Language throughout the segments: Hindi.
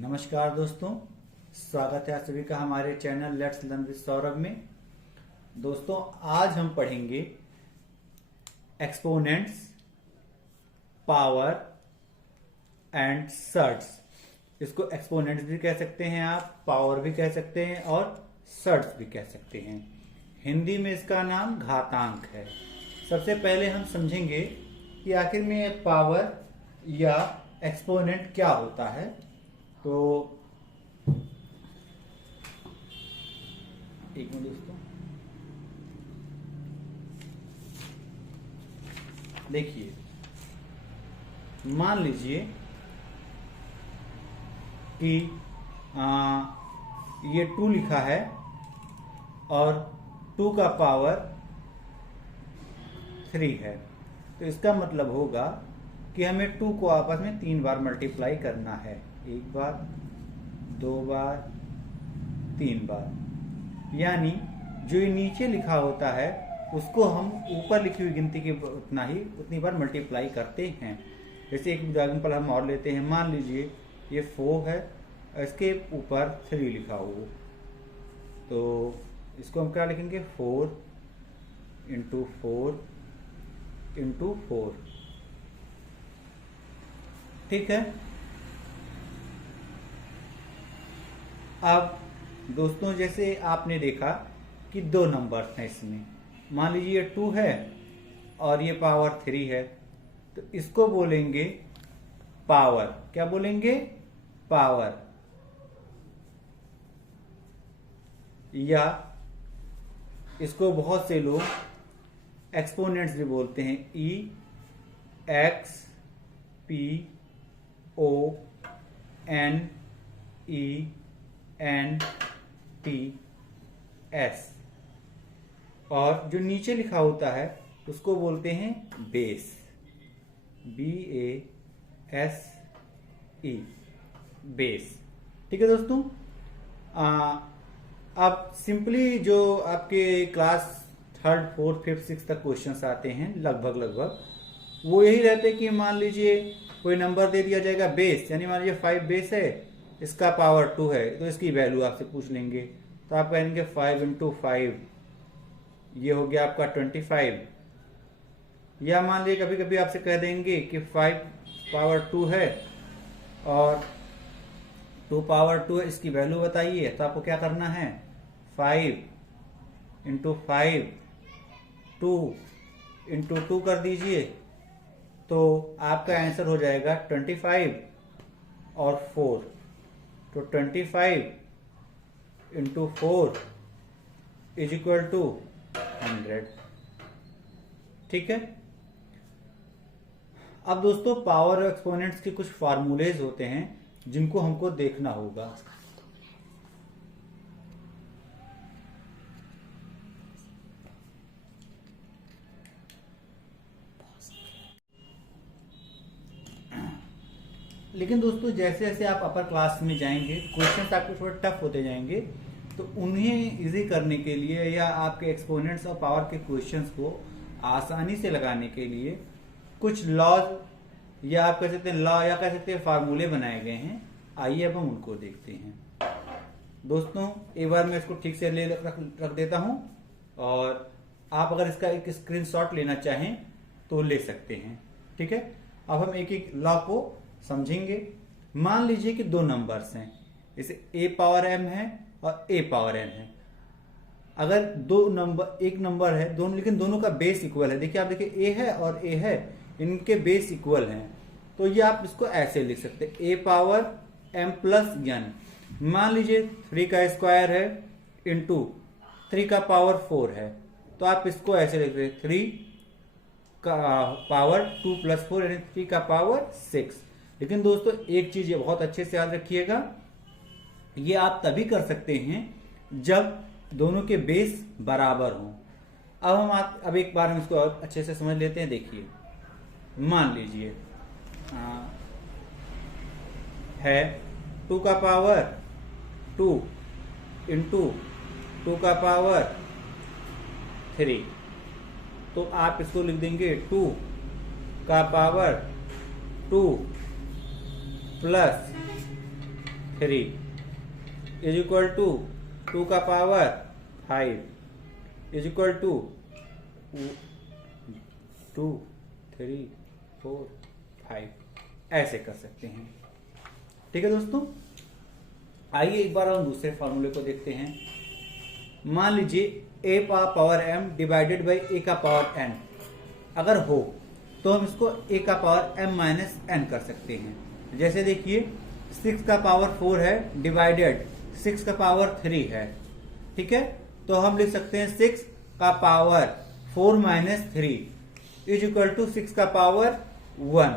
नमस्कार दोस्तों, स्वागत है आप सभी का हमारे channel let's learn with Saurabh में। दोस्तों, आज हम पढ़ेंगे एक्सपोनेंट्स, पावर एंड सर्ट्स। इसको एक्सपोनेंट्स भी कह सकते हैं आप, पावर भी कह सकते हैं और सर्ट्स भी कह सकते हैं। हिंदी में इसका नाम घातांक है। सबसे पहले हम समझेंगे कि आखिर में पावर या एक्सपोनेंट क्या होता है। तो एक मिनट दोस्तों, देखिए, मान लीजिए कि ये 2 लिखा है और 2 का पावर 3 है। तो इसका मतलब होगा कि हमें 2 को आपस में 3 बार मल्टीप्लाई करना है। 1 बार, 2 बार, 3 बार। यानी जो ये नीचे लिखा होता है उसको हम ऊपर लिखी हुई गिनती के उतनी बार मल्टीप्लाई करते हैं। जैसे एक एग्जाम्पल हम और लेते हैं। मान लीजिए ये 4 है, इसके ऊपर 3 लिखा हो, तो इसको हम क्या लिखेंगे? 4 इंटू 4 इंटू 4। ठीक है। अब दोस्तों, जैसे आपने देखा कि 2 नंबर्स हैं इसमें। मान लीजिए ये 2 है और ये पावर 3 है, तो इसको बोलेंगे पावर। क्या बोलेंगे? पावर। या इसको बहुत से लोग एक्सपोनेंट्स भी बोलते हैं। E X P O N E N T S. और जो नीचे लिखा होता है उसको बोलते हैं base. B A S E, base. ठीक है दोस्तों। अब सिंपली जो आपके class 3rd 4th 5th 6th तक क्वेश्चंस आते हैं लगभग वो यही रहते कि मान लीजिए कोई नंबर दे दिया जाएगा बेस, यानी मान लीजिए 5 बेस है, इसका पावर 2 है, तो इसकी वैल्यू आपसे पूछ लेंगे। तो आप कहेंगे 5 इंटू 5, ये हो गया आपका 25। या मान लीजिए कभी कभी आपसे कह देंगे कि 5 पावर 2 है और 2 पावर 2 है, इसकी वैल्यू बताइए। तो आपको क्या करना है? 5 इंटू 5 2 इंटू 2 कर दीजिए, तो आपका आंसर हो जाएगा 25 और 4। तो 25 इंटू 4 इज इक्वल टू 100। ठीक है। अब दोस्तों, पावर और एक्सपोनेंट्स के कुछ फार्मूलेज होते हैं जिनको हमको देखना होगा। लेकिन दोस्तों, जैसे जैसे आप अपर क्लास में जाएंगे क्वेश्चंस आपके थोड़े टफ होते जाएंगे, तो उन्हें इजी करने के लिए या आपके एक्सपोनेंट्स और पावर के क्वेश्चंस को आसानी से लगाने के लिए कुछ लॉज या आप कह सकते हैं लॉ या कह सकते हैं फार्मूले बनाए गए हैं। आइए अब हम उनको देखते हैं। दोस्तों, एक बार मैं इसको ठीक से रख देता हूं और आप अगर इसका एक स्क्रीनशॉट लेना चाहें तो ले सकते हैं। ठीक है। अब हम एक एक लॉ को समझेंगे। मान लीजिए कि 2 नंबर्स हैं, जैसे a पावर m है और a पावर n है। अगर एक नंबर है दोनों, लेकिन दोनों का बेस इक्वल है। देखिए, आप देखिए a है और a है, इनके बेस इक्वल हैं, तो ये आप इसको ऐसे लिख सकते हैं, a power m plus n। मान लीजिए 3 का स्क्वायर है इंटू 3 का पावर 4 है, तो आप इसको ऐसे लिख सकते हैं 3 का पावर 2 प्लस 4 यानी 3 का पावर 6। लेकिन दोस्तों, एक चीज ये बहुत अच्छे से याद रखिएगा, ये आप तभी कर सकते हैं जब दोनों के बेस बराबर हों। अब एक बार हम इसको और अच्छे से समझ लेते हैं। देखिए, मान लीजिए है 2 का पावर 2 इंटू 2 का पावर 3, तो आप इसको लिख देंगे 2 का power 2 plus 3 is equal to 2 का पावर 5 इज इक्वल टू 2 3 4 5 ऐसे कर सकते हैं। ठीक है दोस्तों, आइए एक बार हम दूसरे फॉर्मूले को देखते हैं। मान लीजिए a का power m divided by a का पावर n अगर हो तो हम इसको a का पावर m माइनस n कर सकते हैं। जैसे देखिए 6 का पावर 4 है डिवाइडेड 6 का पावर 3 है। ठीक है, तो हम लिख सकते हैं 6 का power 4 minus 3 is equal to 6 का पावर 1।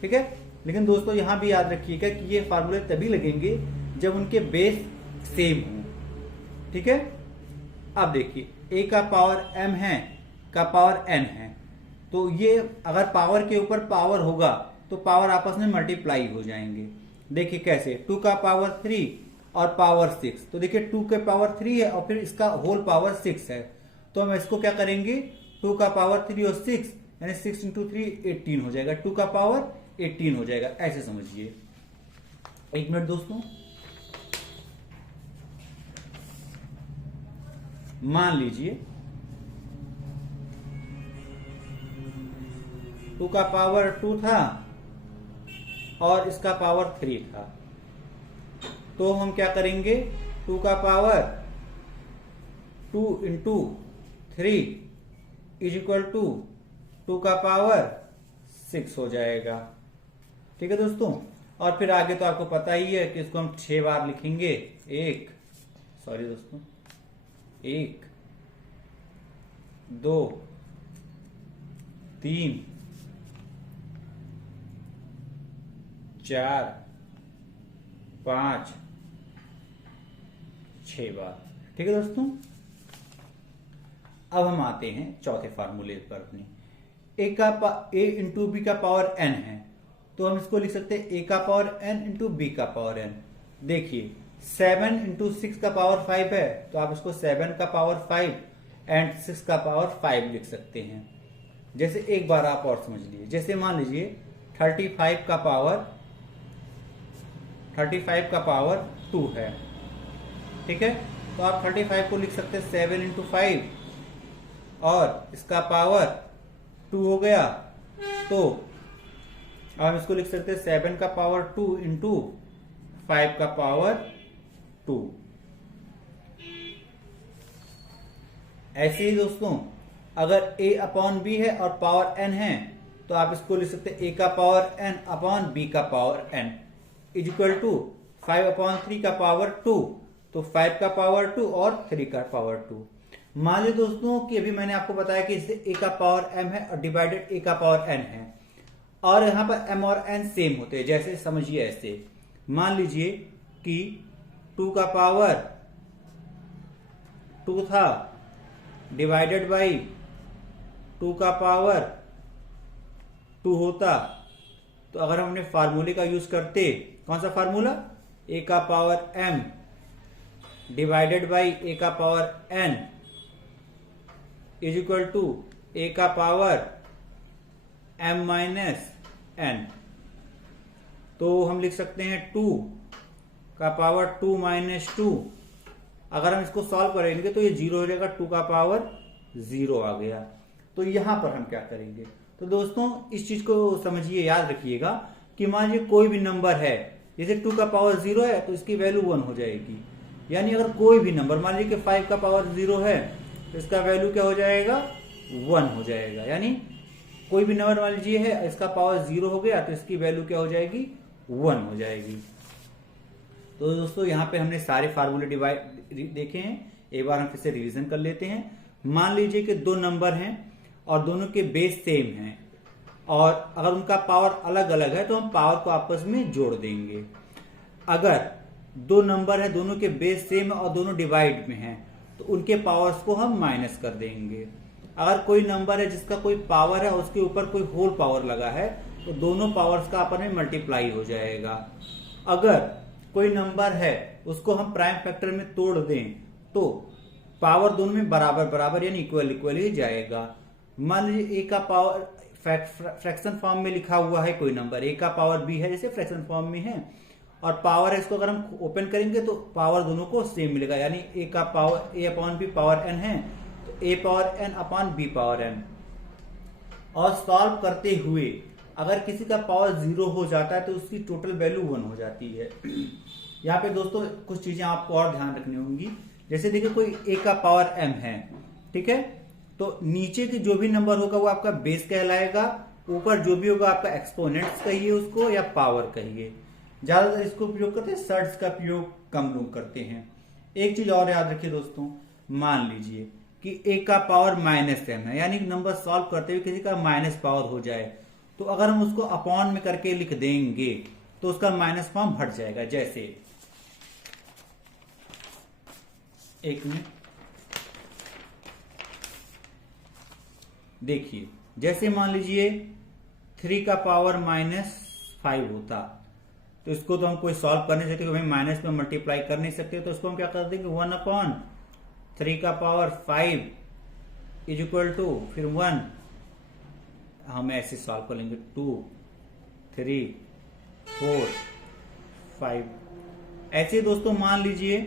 ठीक है, लेकिन दोस्तों यहां भी याद रखिएगा कि ये फार्मूले तभी लगेंगे जब उनके बेस सेम हो। ठीक है, अब देखिए a का पावर m है का पावर n है, तो ये अगर पावर के ऊपर पावर होगा तो पावर आपस में मल्टीप्लाई हो जाएंगे। देखिए कैसे, 2 का पावर 3 और पावर 6, तो देखिए 2 के पावर 3 है और फिर इसका होल पावर 6 है, तो हम इसको क्या करेंगे 2 का पावर 3 और 6 यानी 6 इंटू 3 18 हो जाएगा, 2 का पावर 18 हो जाएगा, ऐसे समझिए। एक मिनट दोस्तों, मान लीजिए 2 का पावर 2 था और इसका पावर 3 था, तो हम क्या करेंगे 2 का power 2 into 3 is equal to 2 का पावर 6 हो जाएगा। ठीक है दोस्तों, और फिर आगे तो आपको पता ही है कि इसको हम 6 बार लिखेंगे। 1 2 3 4 5 6 बार। ठीक है दोस्तों, अब हम आते हैं चौथे फार्मूले पर अपने। a इंटू बी का पावर n है, तो हम इसको लिख सकते हैं a का पावर n इंटू बी का पावर n। देखिए 7 इंटू 6 का पावर 5 है, तो आप इसको 7 का पावर 5 एंड 6 का पावर 5 लिख सकते हैं। जैसे एक बार आप और समझ लीजिए, जैसे मान लीजिए 35 का पावर 2 है। ठीक है, तो आप 35 को लिख सकते हैं 7 इंटू 5 और इसका पावर 2 हो गया, तो आप इसको लिख सकते हैं 7 का पावर 2 इंटू 5 का पावर 2। ऐसे ही दोस्तों अगर a अपॉन बी है और पावर n है, तो आप इसको लिख सकते हैं a का पावर n अपॉन b का power n is equal to 5 upon 3 का पावर 2, तो 5 का पावर 2 और 3 का पावर 2। मान लीजिए दोस्तों कि अभी मैंने आपको बताया कि इससे a का पावर m है और डिवाइडेड a का पावर n है, और यहां पर m और n सेम होते हैं। जैसे समझिए ऐसे, मान लीजिए कि 2 का पावर 2 था डिवाइडेड बाई 2 का पावर 2 होता, तो अगर हम अपने फार्मूले का यूज करते, कौन सा फार्मूला, a का power m divided by a का power n is equal to a का पावर m माइनस n, तो हम लिख सकते हैं 2 का पावर 2 माइनस 2। अगर हम इसको सॉल्व करेंगे तो ये 0 हो जाएगा, 2 का पावर 0 आ गया। तो यहां पर हम क्या करेंगे, तो दोस्तों इस चीज को समझिए, याद रखिएगा कि मान लीजिए कोई भी नंबर है, जैसे 2 का पावर 0 है तो इसकी वैल्यू 1 हो जाएगी। यानी अगर कोई भी नंबर, मान लीजिए कि 5 का पावर 0 है तो इसका वैल्यू क्या हो जाएगा, 1 हो जाएगा। यानी कोई भी नंबर मान लीजिए है, इसका पावर 0 हो गया तो इसकी वैल्यू क्या हो जाएगी, 1 हो जाएगी। तो दोस्तों यहाँ पे हमने सारे फार्मूले देखे हैं, एक बार हम फिर से रिवीजन कर लेते हैं। मान लीजिए कि 2 नंबर हैं और दोनों के बेस सेम हैं, और अगर उनका पावर अलग अलग है तो हम पावर को आपस में जोड़ देंगे। अगर 2 नंबर है, दोनों के बेस सेम है और दोनों डिवाइड में हैं, तो उनके पावर्स को हम माइनस कर देंगे। अगर कोई नंबर है जिसका कोई पावर है, उसके ऊपर कोई होल पावर लगा है, तो दोनों पावर्स का आपस में मल्टीप्लाई हो जाएगा। अगर कोई नंबर है उसको हम प्राइम फैक्टर में तोड़ दें तो पावर दोनों में बराबर बराबर यानी इक्वल इक्वल ही जाएगा। मान लीजिए a का पावर फ्रैक्शन फॉर्म में लिखा हुआ है कोई नंबर, a का पावर b है जैसे फ्रैक्शन फॉर्म में है, और पावर है, इसको अगर हम ओपन करेंगे तो पावर दोनों को सेम मिलेगा, यानी ए का power A upon B power N है, तो A power N upon B power N. और सॉल्व करते हुए अगर किसी का पावर 0 हो जाता है तो उसकी टोटल वैल्यू 1 हो जाती है। यहाँ पे दोस्तों कुछ चीजें आपको और ध्यान रखनी होंगी। जैसे देखिए कोई ए का पावर m है, ठीक है, तो नीचे के जो भी नंबर होगा वो आपका बेस कहलाएगा, ऊपर जो भी होगा आपका एक्सपोनेंट्स कहिए उसको या पावर कहिए। ज्यादातर इसको प्रयोग करते हैं, सर्ट्स का प्रयोग कम लोग करते हैं। एक चीज और याद रखिए दोस्तों, मान लीजिए कि ए का पावर -m है, यानी नंबर सॉल्व करते हुए किसी का माइनस पावर हो जाए, तो अगर हम उसको अपॉन में करके लिख देंगे तो उसका माइनस फॉर्म हट जाएगा। जैसे एक मिनट देखिए, जैसे मान लीजिए 3 का पावर -5 होता, तो इसको तो हम कोई सॉल्व कर नहीं सकते, भाई माइनस में मल्टीप्लाई कर नहीं सकते, तो इसको हम क्या कर देंगे 1/3 का पावर 5 इज इक्वल टू फिर 1, हम ऐसे सॉल्व कर लेंगे 2 3 4 5। ऐसे दोस्तों मान लीजिए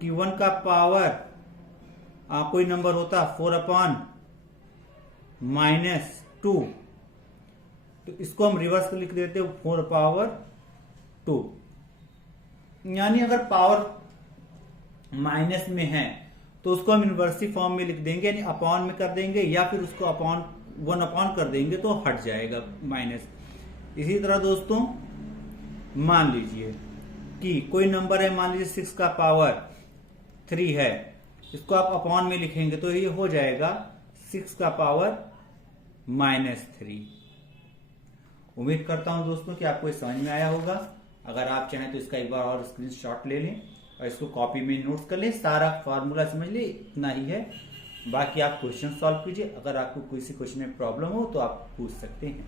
कि 1 का पावर कोई नंबर होता 4/-2, तो इसको हम रिवर्स लिख देते 4/2। यानी अगर पावर माइनस में है तो उसको हम इनवर्सिव फॉर्म में लिख देंगे, यानी अपॉन में कर देंगे, या फिर उसको 1/1 कर देंगे तो हट जाएगा माइनस। इसी तरह दोस्तों मान लीजिए कि कोई नंबर है, मान लीजिए 6 का पावर 3 है, इसको आप अपॉन में लिखेंगे तो ये हो जाएगा 6 का पावर -3। उम्मीद करता हूं दोस्तों कि आपको ये समझ में आया होगा। अगर आप चाहें तो इसका एक बार और स्क्रीनशॉट ले लें और इसको कॉपी में नोट्स कर लें, सारा फॉर्मूला समझ ले, इतना ही है। बाकी आप क्वेश्चन सॉल्व कीजिए, अगर आपको किसी क्वेश्चन में प्रॉब्लम हो तो आप पूछ सकते हैं।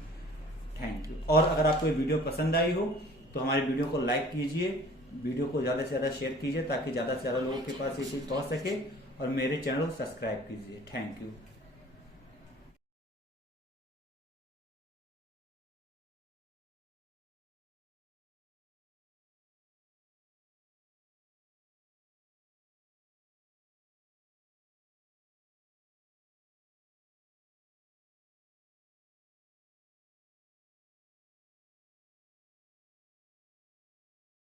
Thank you. और अगर आपको ये वीडियो पसंद आई हो तो हमारे वीडियो को लाइक कीजिए, वीडियो को ज्यादा से ज्यादा शेयर कीजिए ताकि ज्यादा से ज्यादा लोगों के पास ये चीज पहुंच सके, और मेरे चैनल को सब्सक्राइब कीजिए। Thank you.